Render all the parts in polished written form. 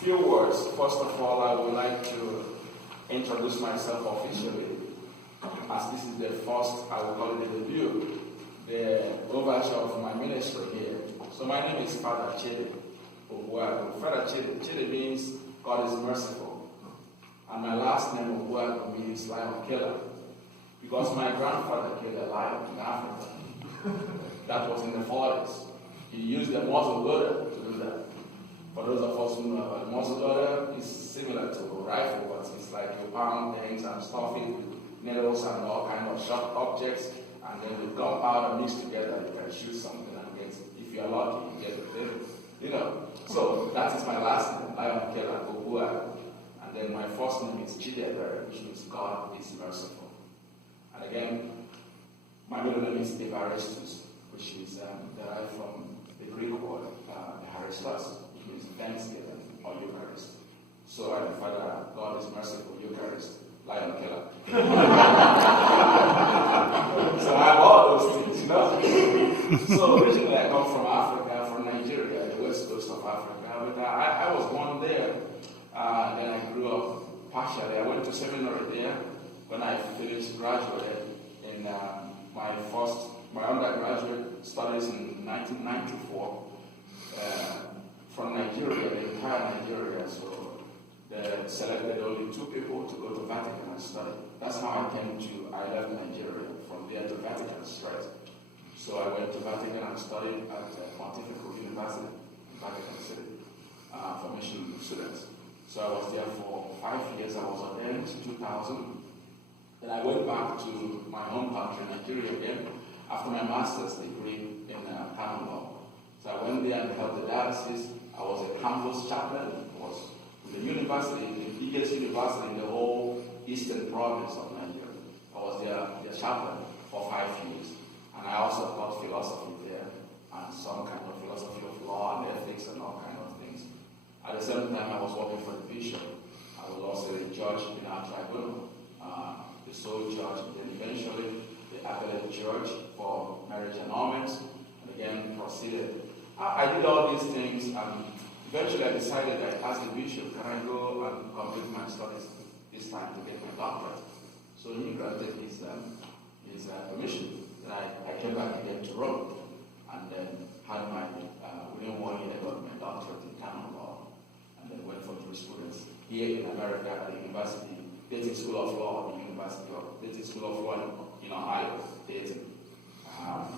Few words. First of all, I would like to introduce myself officially, as this is the first, I will call it the debut, the overture of my ministry here. So my name is Father Chidi Obuagu. Father Chidi means God is merciful. And my last name Obuagu means lion killer. Because my grandfather killed a lion in Africa. That was in the 40s. He used a muzzle loader to do that. For those of us who know about muzzle loader, it's similar to a rifle, but it's like you pound things and stuff it with needles and all kind of sharp objects, and then with gunpowder mixed together, you can shoot something and get, if you're lucky, you get the thing. You know. So that is my last name, Lion Killer Obuagu. And then my first name is Chidebere, which means God is merciful. And again, my middle name is Evaristus, which is derived from the Greek word Eucharistos, which means thanksgiving or Eucharist. So I am Father, God is merciful, Eucharist, Lion Killer. So I have all those things, you know. So originally I come from Africa, from Nigeria, the west coast of Africa. But I was born there. Then I grew up partially. I went to seminary there. When I finished graduated in my undergraduate studies in 1994 from Nigeria, the entire Nigeria. So they selected only 2 people to go to Vatican and study. That's how I left Nigeria, from there to Vatican straight. So I went to Vatican and studied at Pontifical University in Vatican City for mission students. So I was there for 5 years. I was ordained in 2000. Then I went back to my home country, Nigeria again, after my master's degree in canon law. So I went there and held the diocese. I was a campus chaplain. I was in the university, the biggest university in the whole eastern province of Nigeria. I was their chaplain for 5 years. And I also taught philosophy there, and some kind of philosophy of law and ethics and all kind of things. At the same time, I was working for the bishop. I was also a judge in our tribunal. The sole judge, and then eventually the appellate judge for marriage annulments, and again proceeded. I did all these things, and eventually I decided that as a bishop, can I go and complete my studies this time to get my doctorate? So he granted his permission. Then I came back again to Rome, and then had my, within 1 year, I got my doctorate in canon law, and then went for jurisprudence here in America at the University Dayton School of Law, the University of Dayton School of Law in Ohio, Dayton.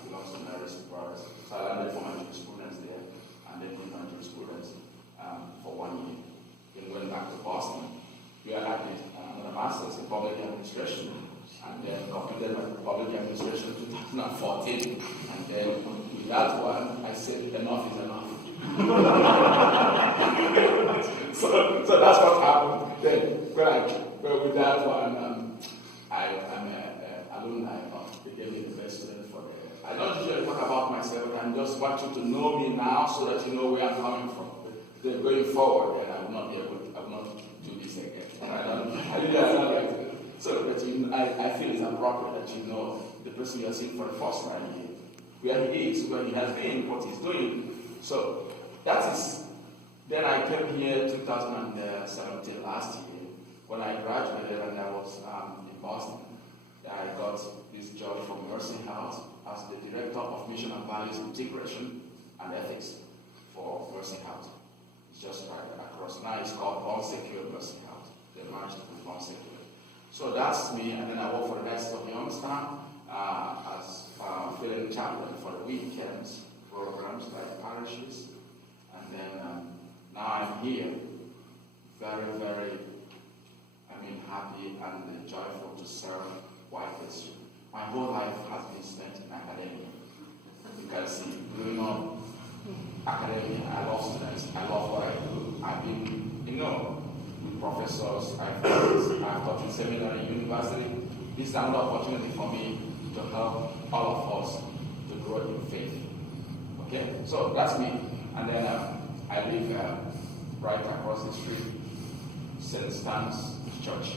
Belongs to Marist Brothers. So I landed for my jurisprudence there, and then did my jurisprudence for 1 year. Then went back to Boston, where I did a master's in public administration, and then completed my public administration in 2014. And then with that one, I said enough is enough. so that's what happened. Then well, with that one, I'm an alumni of the Daily Best Student for the. I don't usually talk about myself, but I just want you to know me now so that you know where I'm coming from. Then going forward, and I will not do this again. I don't like it. So that I feel it's appropriate that you know the person you're seeing for the first time here, where he is, where he has been, what he's doing. So that is. Then I came here 2017 last year. When I graduated and I was in Boston, I got this job from Mercy House as the Director of Mission and Values Integration and Ethics for Mercy House. It's just right across. Now it's called Born Secure Mercy House. They merged with Born Secure. So that's me, and then I work for the rest of Youngstown as filling chaplain for the weekends programs like parishes. And then now I'm here, very, very happy and joyful to serve White History. My whole life has been spent in academia. You can see, growing up, academia, I love students, I love what I do. I've been, with professors, I've taught in seminary, university. This is another opportunity for me to help all of us to grow in faith. Okay, so that's me. And then I live right across the street, St. Stan's Church.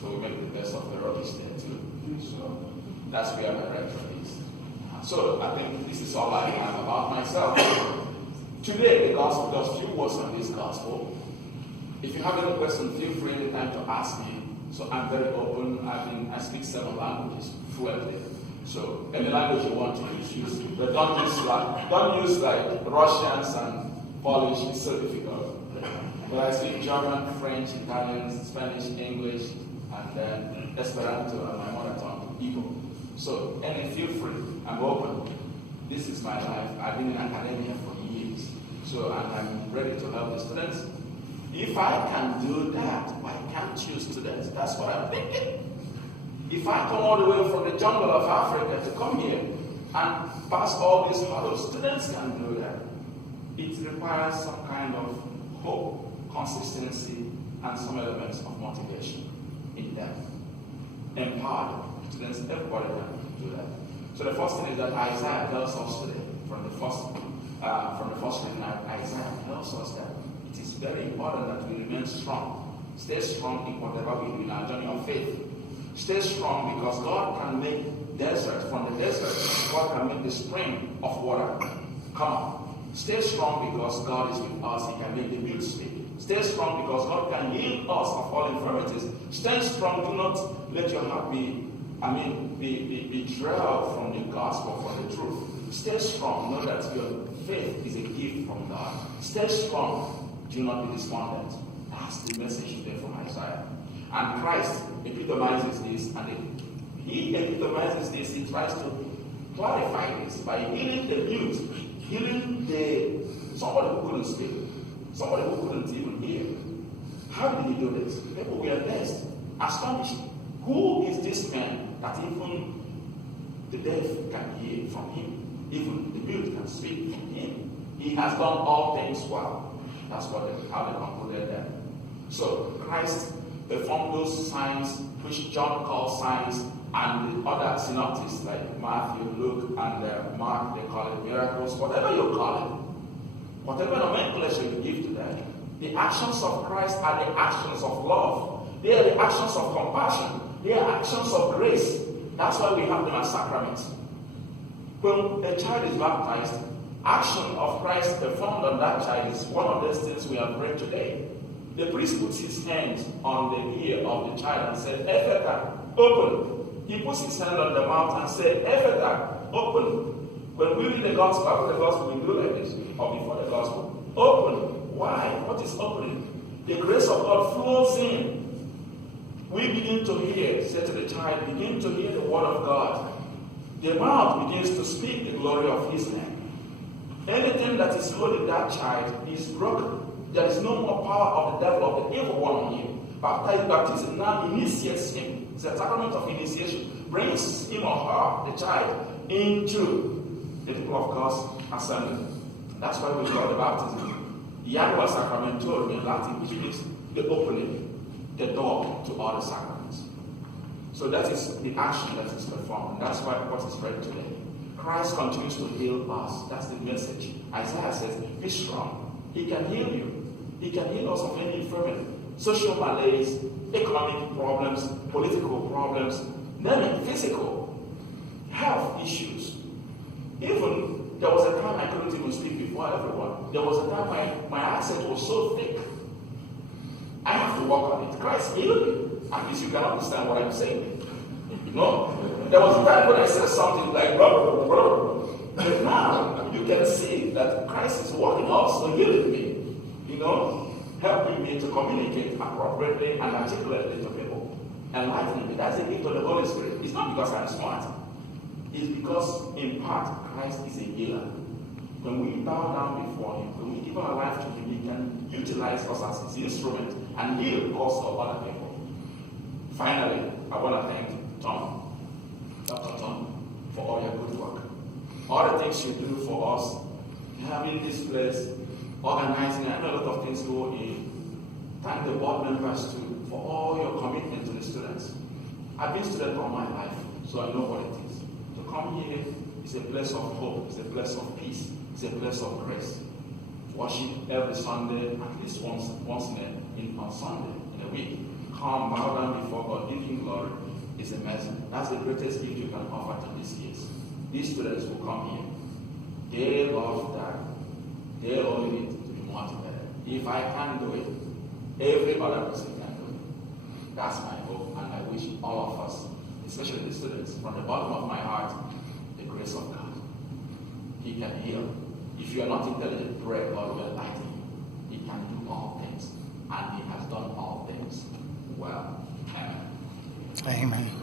So we make the best of the rubbish there too. So that's where my rector is. So I think this is all I have about myself. Today, the gospel, just few words on this gospel. If you have any question, feel free anytime to ask me. So I'm very open. I speak 7 languages fluently. So any language you want to use. But don't use like Russians and Polish. It's so difficult. But I speak German, French, Italian, Spanish, English, and then Esperanto and my mother tongue, Igbo. So feel free. I'm open. This is my life. I've been in academia for years. So I'm ready to help the students. If I can do that, why can't you students? That's what I'm thinking. If I come all the way from the jungle of Africa to come here and pass all these hurdles, students can do that. It requires some kind of hope, consistency, and some elements of motivation in them. Empowered students, everybody can do that. So the first thing is that Isaiah tells us today, from the first reading, Isaiah tells us that it is very important that we remain strong. Stay strong in whatever we do in our journey of faith. Stay strong because God can make desert from the desert. God can make the spring of water come up. Stay strong because God is with us. He can make the mute speak. Stay strong because God can heal us of all infirmities. Stay strong. Do not let your heart be drilled from the gospel, from the truth. Stay strong. Know that your faith is a gift from God. Stay strong. Do not be despondent. That's the message today from Isaiah. And Christ epitomizes this, and he epitomizes this. He tries to clarify this by healing the mute, healing somebody who couldn't speak, somebody who couldn't even hear. How did he do this? People were blessed, astonished. Who is this man that even the deaf can hear from him? Even the mute can speak from him. He has done all things well. That's how they concluded that. So Christ performed those signs which John calls signs, and the other synoptics like Matthew, Luke, and Mark, they call it miracles. Whatever you call it, whatever nomenclature you give to that, the actions of Christ are the actions of love. They are the actions of compassion. They are actions of grace. That's why we have them as sacraments. When a child is baptized, action of Christ performed on that child is one of those things we have read today. The priest puts his hands on the ear of the child and said, Ephphatha, open. He puts his hand on the mouth and said, Ephphatha, open. When we read the gospel, after the gospel, we do like this, or before the gospel. Open. Why? What is opening? The grace of God flows in. We begin to hear, say to the child, begin to hear the word of God. The mouth begins to speak the glory of his name. Anything that is holding that child is broken. There is no more power of the devil, of the evil one on him. Baptism now initiates him. It's a sacrament of initiation. Brings him or her, the child, into the people of God's assembly. That's why we call the baptism Ianua Sacramentorum in Latin, which means the opening, the door to all the sacraments. So that is the action that is performed. And that's why what is read today. Christ continues to heal us. That's the message. Isaiah says, be strong. He can heal you. He can heal us of any infirmity. Social malaise, economic problems, political problems, then physical, health issues. Even there was a time I couldn't even speak before everyone. There was a time my accent was so thick. I have to work on it. Christ healed me. At least you can understand what I'm saying. You know? There was a time when I said something like blah, blah, blah, blah, blah. But now you can see that Christ is working also healing me. You know? Helping me to communicate appropriately and articulately to people. Enlightening me. That's a gift of the Holy Spirit. It's not because I'm smart. It's because, in part, Christ is a healer. When we bow down before him, when we give our life to him, he can utilize us as his instrument and heal also other people. Finally, I want to thank Tom, Dr. Tom, for all your good work. All the things you do for us, having this place, organizing, I know a lot of things go in. Thank the board members too for all your commitment to the students. I've been a student all my life, so I know what it is. To come here is a place of hope, it's a place of peace, it's a place of grace. Worship every Sunday, at least once on Sunday in a week. Come, bow down before God, give him glory. It's amazing. That's the greatest gift you can offer to these kids. These students will come here. They love that They only need to be motivated. If I can do it, every other person can do it. That's my hope, and I wish all of us, especially the students, from the bottom of my heart, the grace of God. He can heal. If you are not intelligent, pray, God will enlighten you. He can do all things, and He has done all things well. Amen. Amen.